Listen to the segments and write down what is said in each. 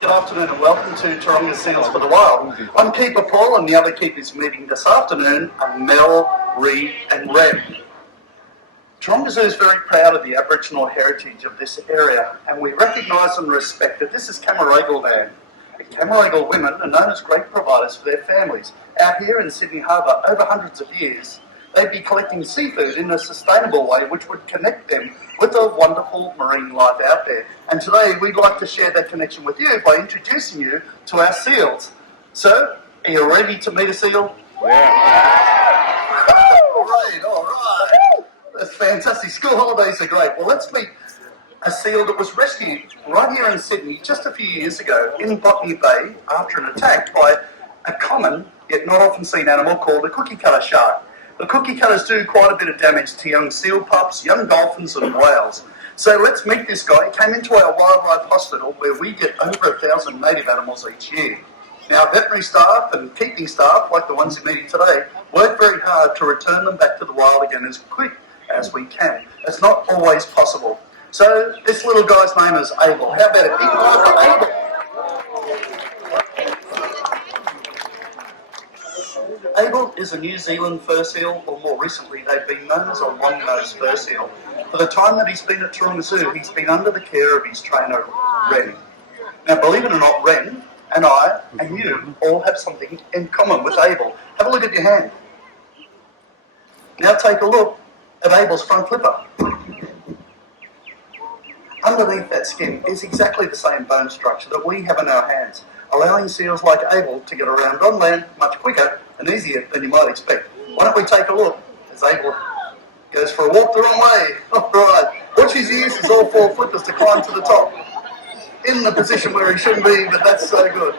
Good afternoon and welcome to Taronga Seals for the Wild. I'm Keeper Paul and the other keepers meeting this afternoon are Mel, Reed and Red. Taronga Zoo is very proud of the Aboriginal heritage of this area and we recognise and respect that this is Cammeraygal land. The Cammeraygal women are known as great providers for their families. Out here in Sydney Harbour over hundreds of years, they'd be collecting seafood in a sustainable way which would connect them with the wonderful marine life out there. And today we'd like to share that connection with you by introducing you to our seals. So, are you ready to meet a seal? Yeah. all right. That's fantastic. School holidays are great. Well, let's meet a seal that was rescued right here in Sydney just a few years ago in Botany Bay after an attack by a common yet not often seen animal called a cookie cutter shark. The cookie cutters do quite a bit of damage to young seal pups, young dolphins and whales. So let's meet this guy. He came into our wildlife hospital where we get over 1,000 native animals each year. Now veterinary staff and keeping staff, like the ones you're meeting today, work very hard to return them back to the wild again as quick as we can. It's not always possible. So this little guy's name is Abel. How about a big one for Abel? Abel is a New Zealand fur seal, or more recently they've been known as a long-nosed fur seal. For the time that he's been at Taronga Zoo, he's been under the care of his trainer, Ren. Now believe it or not, Ren and I and you all have something in common with Abel. Have a look at your hand. Now take a look at Abel's front flipper. Underneath that skin is exactly the same bone structure that we have in our hands, allowing seals like Abel to get around on land much quicker and easier than you might expect. Why don't we take a look as Abel goes for a walk the wrong way. All right. Watch his ears as all four flippers to climb to the top. In the position where he shouldn't be, but that's so good.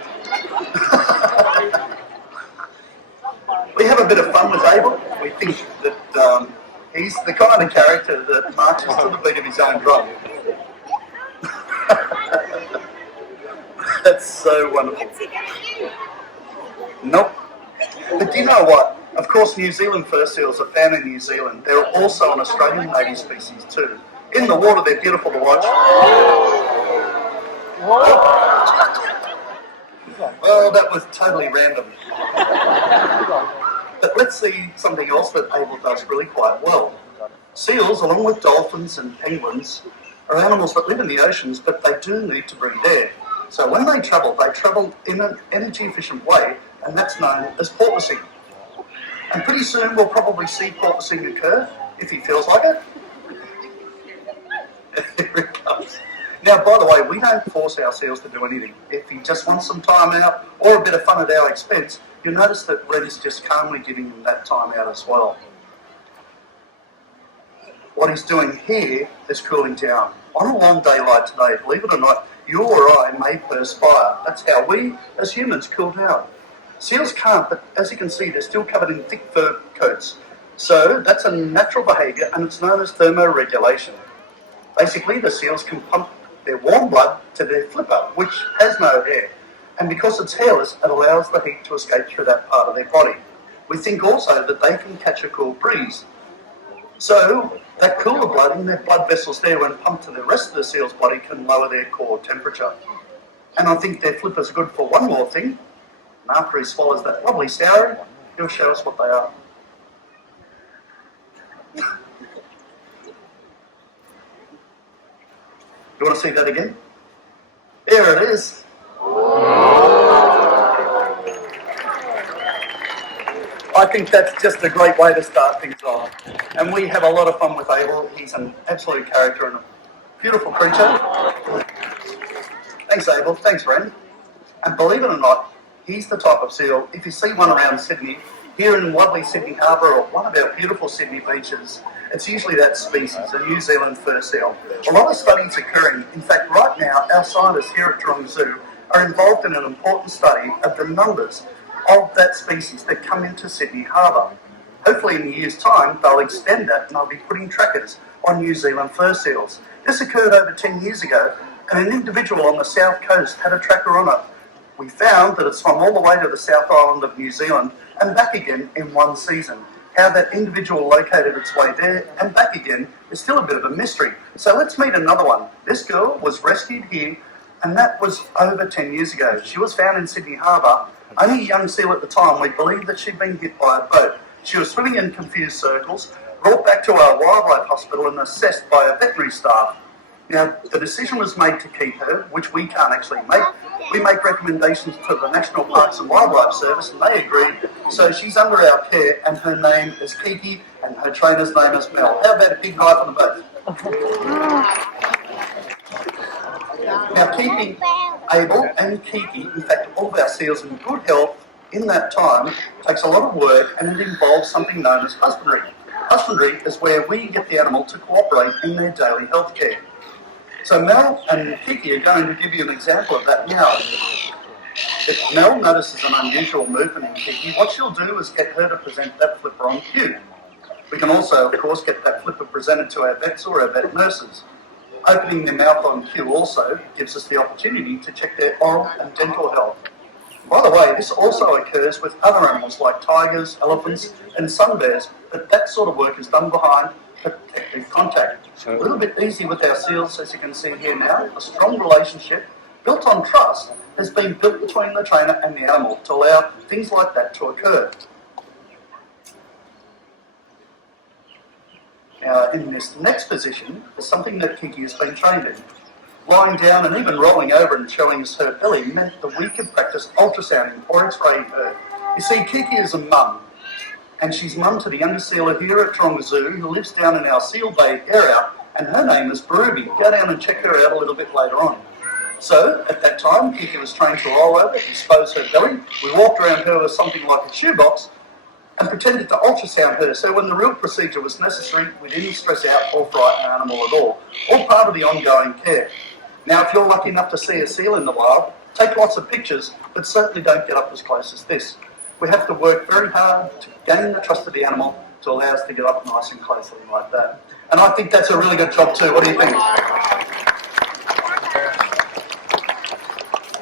We have a bit of fun with Abel. We think that he's the kind of character that marches to the beat of his own drum. That's so wonderful. Nope. But do you know what? Of course, New Zealand fur seals are found in New Zealand. They're also an Australian native species too. In the water, they're beautiful to watch. Well, that was totally random. But let's see something else that Abel does really quite well. Seals, along with dolphins and penguins, are animals that live in the oceans, but they do need to breathe air. So when they travel in an energy-efficient way, and that's known as porpoising. And pretty soon we'll probably see porpoising occur, if he feels like it. Here it comes. Now, by the way, we don't force our seals to do anything. If he just wants some time out, or a bit of fun at our expense, you'll notice that Red is just calmly giving him that time out as well. What he's doing here is cooling down. On a long day like today, believe it or not, you or I may perspire. That's how we, as humans, cool down. Seals can't, but as you can see, they're still covered in thick fur coats. So that's a natural behaviour, and it's known as thermoregulation. Basically, the seals can pump their warm blood to their flipper, which has no hair. And because it's hairless, it allows the heat to escape through that part of their body. We think also that they can catch a cool breeze. So that cooler blood in their blood vessels there, when pumped to the rest of the seal's body, can lower their core temperature. And I think their flippers are good for one more thing. And after he swallows that lovely soury, he'll show us what they are. You want to see that again? There it is. I think that's just a great way to start things off. And we have a lot of fun with Abel. He's an absolute character and a beautiful creature. Thanks, Abel. Thanks, Ren. And believe it or not, he's the type of seal, if you see one around Sydney, here in lovely Sydney Harbour or one of our beautiful Sydney beaches, it's usually that species, a New Zealand fur seal. A lot of studies occurring. In fact, right now, our scientists here at Taronga Zoo are involved in an important study of the numbers of that species that come into Sydney Harbour. Hopefully in a year's time, they'll extend that and they'll be putting trackers on New Zealand fur seals. This occurred over 10 years ago, and an individual on the south coast had a tracker on it. We found that it's from all the way to the South Island of New Zealand and back again in one season. How that individual located its way there and back again is still a bit of a mystery. So let's meet another one. This girl was rescued here and that was over 10 years ago. She was found in Sydney Harbour, only a young seal at the time. We believe that she'd been hit by a boat. She was swimming in confused circles, brought back to our wildlife hospital and assessed by our veterinary staff. Now, the decision was made to keep her, which we can't actually make. We make recommendations to the National Parks and Wildlife Service, and they agreed. So she's under our care, and her name is Kiki, and her trainer's name is Mel. How about a big high for them both? Now, keeping Abel and Kiki, in fact, all of our seals in good health in that time, takes a lot of work, and it involves something known as husbandry. Husbandry is where we get the animal to cooperate in their daily health care. So Mel and Kiki are going to give you an example of that now. If Mel notices an unusual movement in Kiki, what she'll do is get her to present that flipper on cue. We can also, of course, get that flipper presented to our vets or our vet nurses. Opening their mouth on cue also gives us the opportunity to check their oral and dental health. By the way, this also occurs with other animals like tigers, elephants and sun bears, but that sort of work is done behind protective contact. A little bit easy with our seals, as you can see here now. A strong relationship built on trust has been built between the trainer and the animal to allow things like that to occur. Now, in this next position is something that Kiki has been trained in. Lying down and even rolling over and showing us her belly meant that we could practice ultrasounding or x-raying her. You see, Kiki is a mum, and she's mum to the youngest sealer here at Taronga Zoo, who lives down in our Seal Bay area, and her name is Berube. Go down and check her out a little bit later on. So, at that time, Kiki was trained to roll over, expose her belly. We walked around her with something like a shoebox and pretended to ultrasound her, so when the real procedure was necessary, we didn't stress out or frighten the animal at all part of the ongoing care. Now, if you're lucky enough to see a seal in the wild, take lots of pictures, but certainly don't get up as close as this. We have to work very hard to gain the trust of the animal to allow us to get up nice and closely like that. And I think that's a really good job too. What do you think?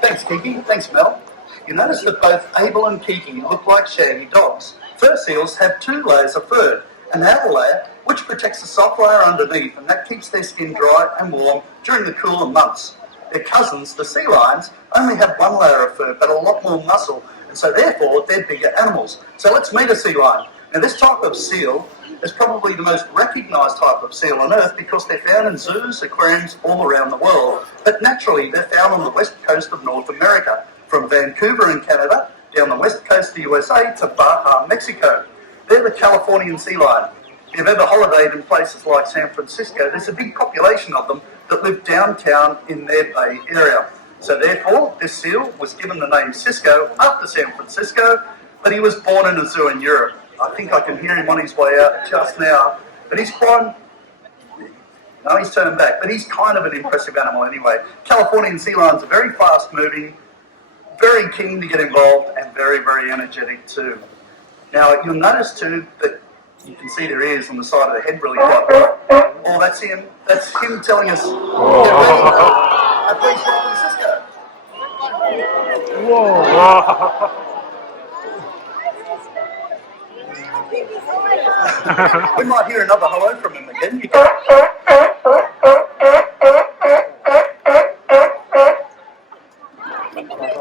Thanks, Kiki. Thanks, Mel. You notice that both Abel and Kiki look like shaggy dogs. Fur seals have two layers of fur, an outer layer which protects the soft layer underneath, and that keeps their skin dry and warm during the cooler months. Their cousins, the sea lions, only have one layer of fur but a lot more muscle, and so therefore they're bigger animals. So let's meet a sea lion. Now this type of seal is probably the most recognised type of seal on Earth because they're found in zoos, aquariums all around the world. But naturally they're found on the west coast of North America, from Vancouver in Canada down the west coast of the USA to Baja, Mexico. They're the Californian sea lion. If you've ever holidayed in places like San Francisco, there's a big population of them that live downtown in their bay area. So therefore, this seal was given the name Cisco after San Francisco, but he was born in a zoo in Europe. I think I can hear him on his way out just now, but he's quite... No, he's turned back, but he's kind of an impressive animal anyway. Californian sea lions are very fast moving, very keen to get involved, and very, very energetic too. Now, you'll notice too that you can see their ears on the side of the head really quite well. Oh, that's him. That's him telling us, get ready. Please welcome Cisco. Whoa. We might hear another hello from him again.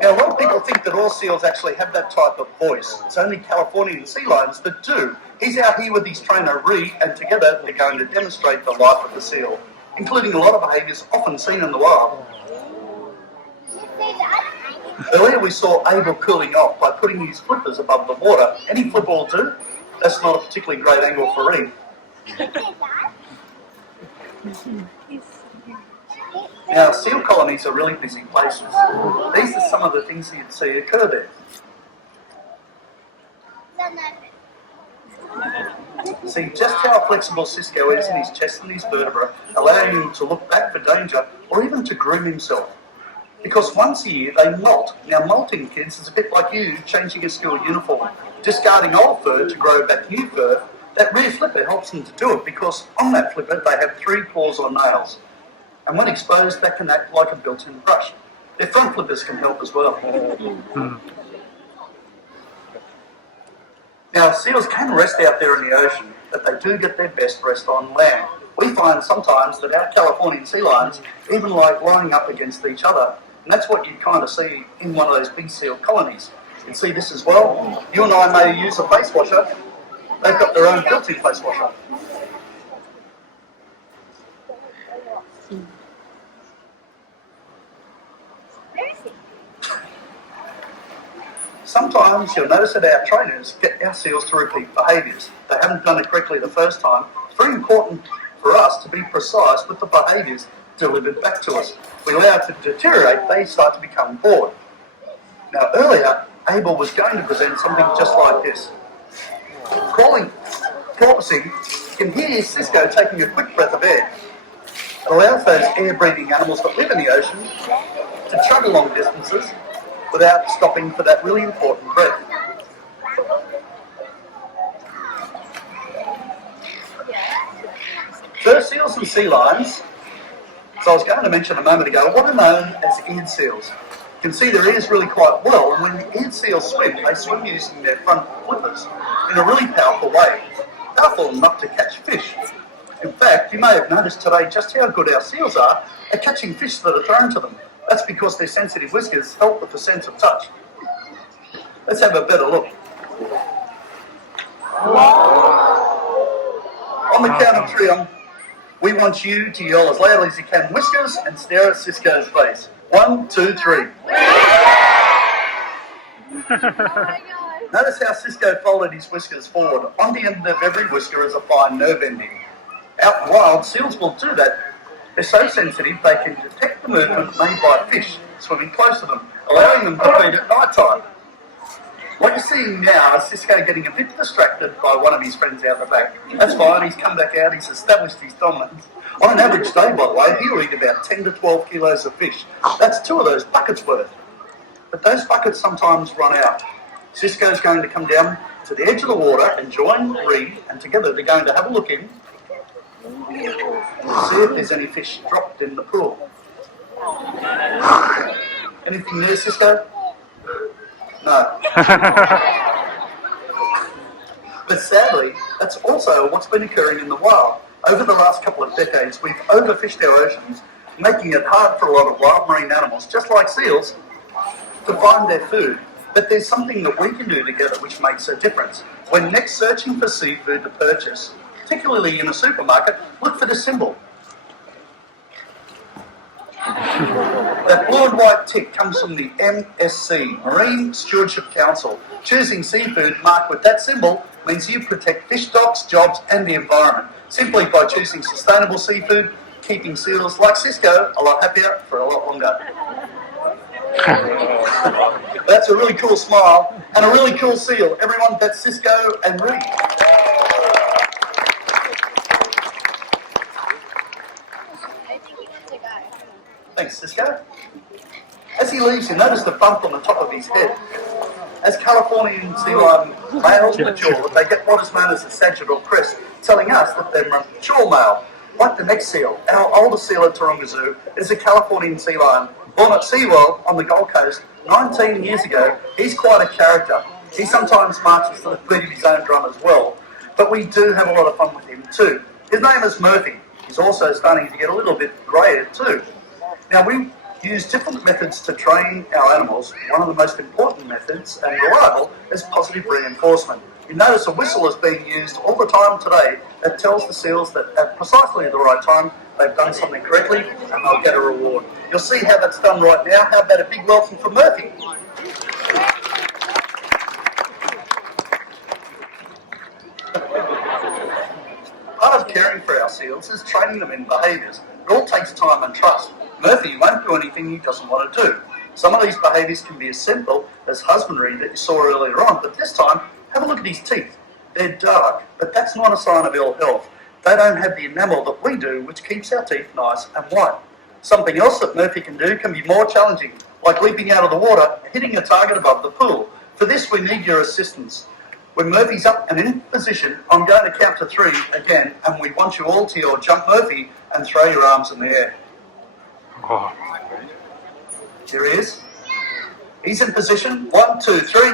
Now, a lot of people think that all seals actually have that type of voice. It's only Californian sea lions that do. He's out here with his trainer, Ree, and together they're going to demonstrate the life of the seal, including a lot of behaviours often seen in the wild. Earlier we saw Abel cooling off by putting his flippers above the water. Any flipper will do. That's not a particularly great angle for Ree. Now, seal colonies are really busy places. These are some of the things you'd see occur there. See just how flexible Cisco is in his chest and his vertebra, allowing him to look back for danger or even to groom himself. Because once a year they molt. Now, molting, kids, is a bit like you changing a school uniform. Discarding old fur to grow back new fur, that rear flipper helps them to do it because on that flipper they have 3 claws or nails. And when exposed, that can act like a built-in brush. Their front flippers can help as well. Now, seals can rest out there in the ocean, but they do get their best rest on land. We find sometimes that our Californian sea lions even like lying up against each other. And that's what you kind of see in one of those big seal colonies. You can see this as well. You and I may use a face washer. They've got their own built-in face washer. Sometimes you'll notice that our trainers get our seals to repeat behaviours. They haven't done it correctly the first time. It's very important for us to be precise with the behaviours delivered back to us. If we allow it to deteriorate, they start to become bored. Now earlier, Abel was going to present something just like this. Crawling, porpoising, you can hear Cisco taking a quick breath of air. It allows those air-breathing animals that live in the ocean to chug along distances without stopping for that really important breath. So seals and sea lions, as I was going to mention a moment ago, what are known as eared seals. You can see their ears really quite well, and when the eared seals swim, they swim using their front flippers in a really powerful way, powerful enough to catch fish. In fact, you may have noticed today just how good our seals are at catching fish that are thrown to them. That's because their sensitive whiskers help with the sense of touch. Let's have a better look. On the count of three, we want you to yell as loudly as you can, whiskers, and stare at Cisco's face. 1, 2, 3. Notice how Cisco folded his whiskers forward. On the end of every whisker is a fine nerve ending. Out in the wild, seals will do that. They're so sensitive they can detect the movement made by fish swimming close to them, allowing them to feed at night time. What you're seeing now is Cisco getting a bit distracted by one of his friends out the back. That's fine, he's come back out, he's established his dominance. On an average day, by the way, he'll eat about 10 to 12 kilos of fish. That's 2 of those buckets worth. But those buckets sometimes run out. Cisco's going to come down to the edge of the water and join Reed, and together they're going to have a look in and see if there's any fish dropped in the pool. Anything there, Cisco? No. But sadly, that's also what's been occurring in the wild. Over the last couple of decades, we've overfished our oceans, making it hard for a lot of wild marine animals, just like seals, to find their food. But there's something that we can do together which makes a difference. When next searching for seafood to purchase, particularly in a supermarket, look for the symbol. That blue and white tick comes from the MSC, Marine Stewardship Council. Choosing seafood marked with that symbol means you protect fish stocks, jobs and the environment. Simply by choosing sustainable seafood, keeping seals like Cisco a lot happier for a lot longer. That's a really cool smile and a really cool seal. Everyone, that's Cisco and Reed. Thanks, Cisco. As he leaves, you notice the bump on the top of his head. As Californian sea lion males mature, they get what is known as a sagittal crest, telling us that they're mature male. Like the next seal, our oldest seal at Taronga Zoo is a Californian sea lion. Born at SeaWorld on the Gold Coast 19 years ago, he's quite a character. He sometimes marches to the beat of his own drum as well, but we do have a lot of fun with him too. His name is Murphy. He's also starting to get a little bit grey too. Now we use different methods to train our animals. One of the most important methods and reliable is positive reinforcement. You notice a whistle is being used all the time today that tells the seals that at precisely the right time they've done something correctly and they'll get a reward. You'll see how that's done right now. How about a big welcome for Murphy? Part of caring for our seals is training them in behaviours. It all takes time and trust. Murphy won't do anything he doesn't want to do. Some of these behaviours can be as simple as husbandry that you saw earlier on, but this time, have a look at his teeth. They're dark, but that's not a sign of ill health. They don't have the enamel that we do, which keeps our teeth nice and white. Something else that Murphy can do can be more challenging, like leaping out of the water, hitting a target above the pool. For this, we need your assistance. When Murphy's up and in position, I'm going to count to 3 again, and we want you all to yell, "Jump Murphy," and throw your arms in the air. Oh. Here he is. He's in position. 1, 2, 3.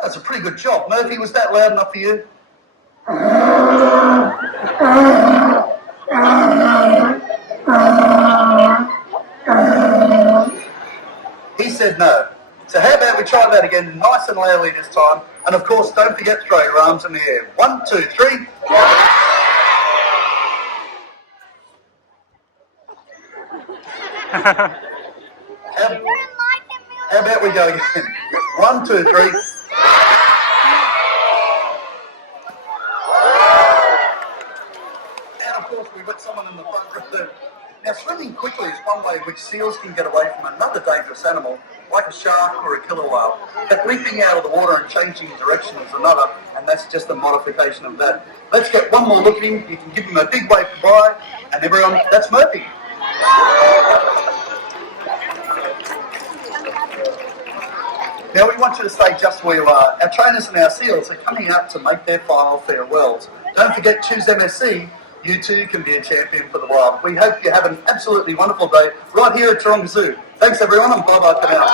That's a pretty good job. Murphy, was that loud enough for you? He said no. So how about we try that again, nice and loudly this time. And of course, don't forget to throw your arms in the air. 1, 2, 3. How about we go again? 1, 2, 3. And of course, we've got someone in the front row too. Now, swimming quickly is one way in which seals can get away from another dangerous animal, like a shark or a killer whale. But leaping out of the water and changing direction is another, and that's just a modification of that. Let's get one more look at him. You can give him a big wave goodbye, and everyone, that's Murphy. Now we want you to stay just where you are. Our trainers and our seals are coming out to make their final farewells. Don't forget, choose MSC. You too can be a champion for the wild. We hope you have an absolutely wonderful day right here at Taronga Zoo. Thanks everyone, and bye-bye for now.